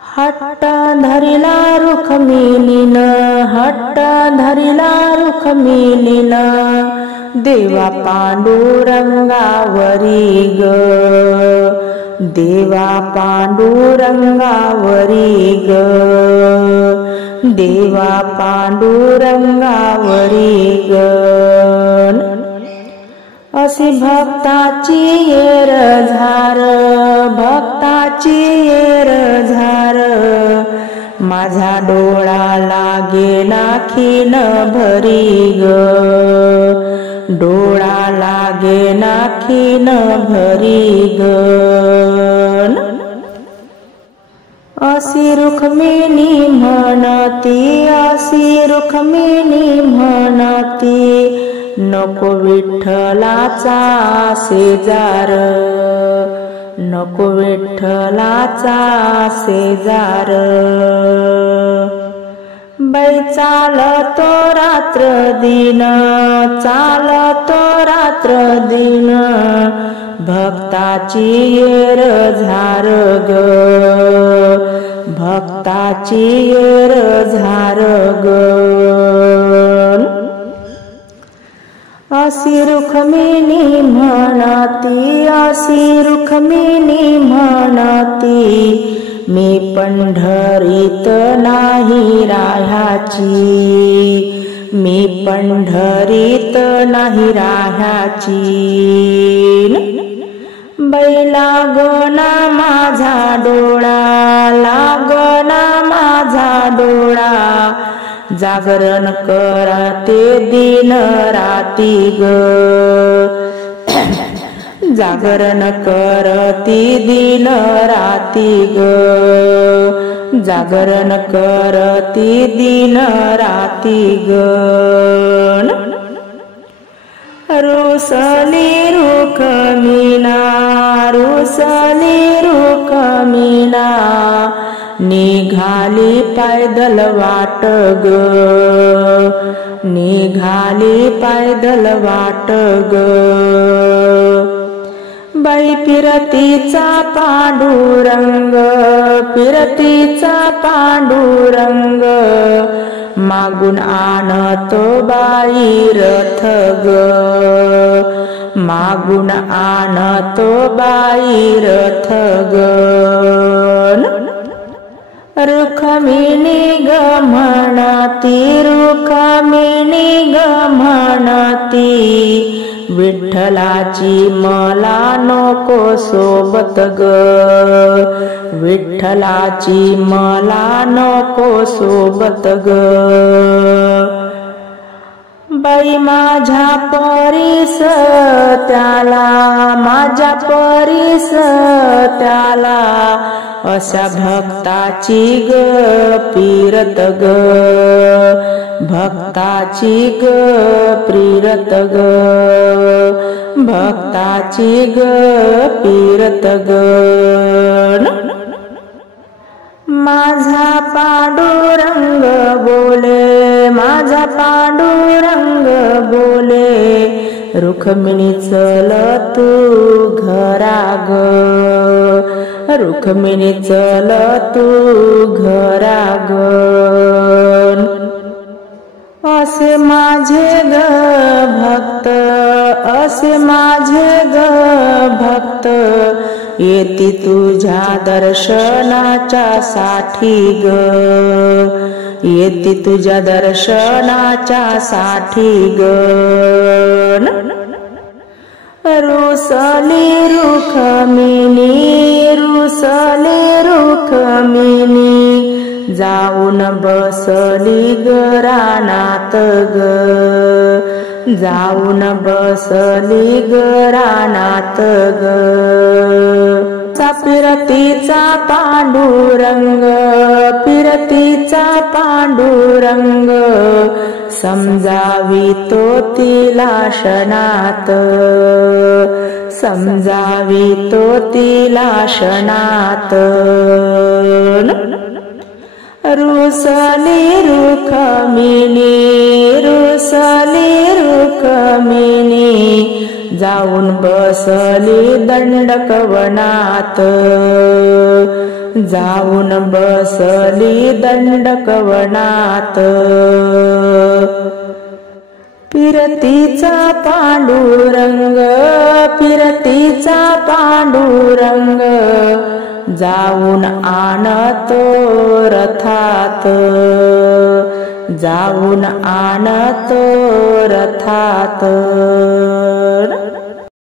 हट्ट धरिला रुक्मिणीन, हट्ट धरिला रुक्मिणीन, देवा पांडुरंगावरी ग, देवा पांडुरंगावरी ग, देवा पांडुरंगावरी ग। अशी भक्ताची येर झार, भक्ताची येर झार, माझा डोळा लागे नाखीन भरी ग, डोळा लागे नाखीन भरी ग। अशी रुक्मिणी म्हणती, अशी रुक्मिणी म्हणती, नको विठ्ठलाचा शेजार, नको विठ्ठलाचा शेजार। बाई चालतो रात्र दिन, चालतो रात्र दिन, भक्ताची येर झार ग, भक्ताची येर झार ग। अशी रुक्मिणी म्हणती, अशी रुक्मिणी म्हणती, मी पंढरीत नाही राहायची, मी पंढरीत नाही राहायची। बाई लागना माझा डोळा, लागना माझा डोळा, जागरण करते दिन राती ग, जागरण करती दिन राती ग, जागरण करती दिन राती ग। रुसली रुक्मिणा, रुसली रुक्मिणा, निघाली पैदल वाट ग, निघाली पैदल वाट ग। बाई फिरतीचा पांडुरंग, फिरतीचा पांडुरंग, मागून आणतो बाई रथ ग, मागून आणतो बाई रथ ग। रुक्मिणी ग म्हणती, रुक्मिणी ग म्हणती, विठ्ठलाची मला नको सोबत ग, विठ्ठलाची मला नको सोबत ग। बाई माझ्या परीस त्याला, माझ्या परीस त्याला, अशा भक्ताची ग पीरत ग, भक्ताची ग पीरत ग, भक्ताची ग पीरत ग। माझा पांडुरंग बोले, माझा पांडुरंग बोले, रुक्मिणी चल तू घरा ग, रुक्मिणी चल तू घरा ग। असे माझे ग भक्त, असे माझे ग भक्त, येती तुझ्या दर्शनाच्या साठी ग, येती तुझ्या दर्शनाच्या साठी ग। रुसली रुक्मिणी, रुसली रुक्मिणी, जाऊन बसली ग रानात ग, जाऊन बसली ग रानात ग। फिरतीचा पांडुरंग, फिरतीचा पांडुरंग, समजावी तो तिला क्षणात, समजावी तो तिला क्षणात। रुसली रुक्मिणी, रुसली रुक्मिणी, जाऊन बसली दंडकवनात, जाऊन बसली दंडकवनात। फिरतीचा पांडुरंग, फिरतीचा पांडुरंग, जाऊन आणतो रथात, जाऊन आणतो रथात।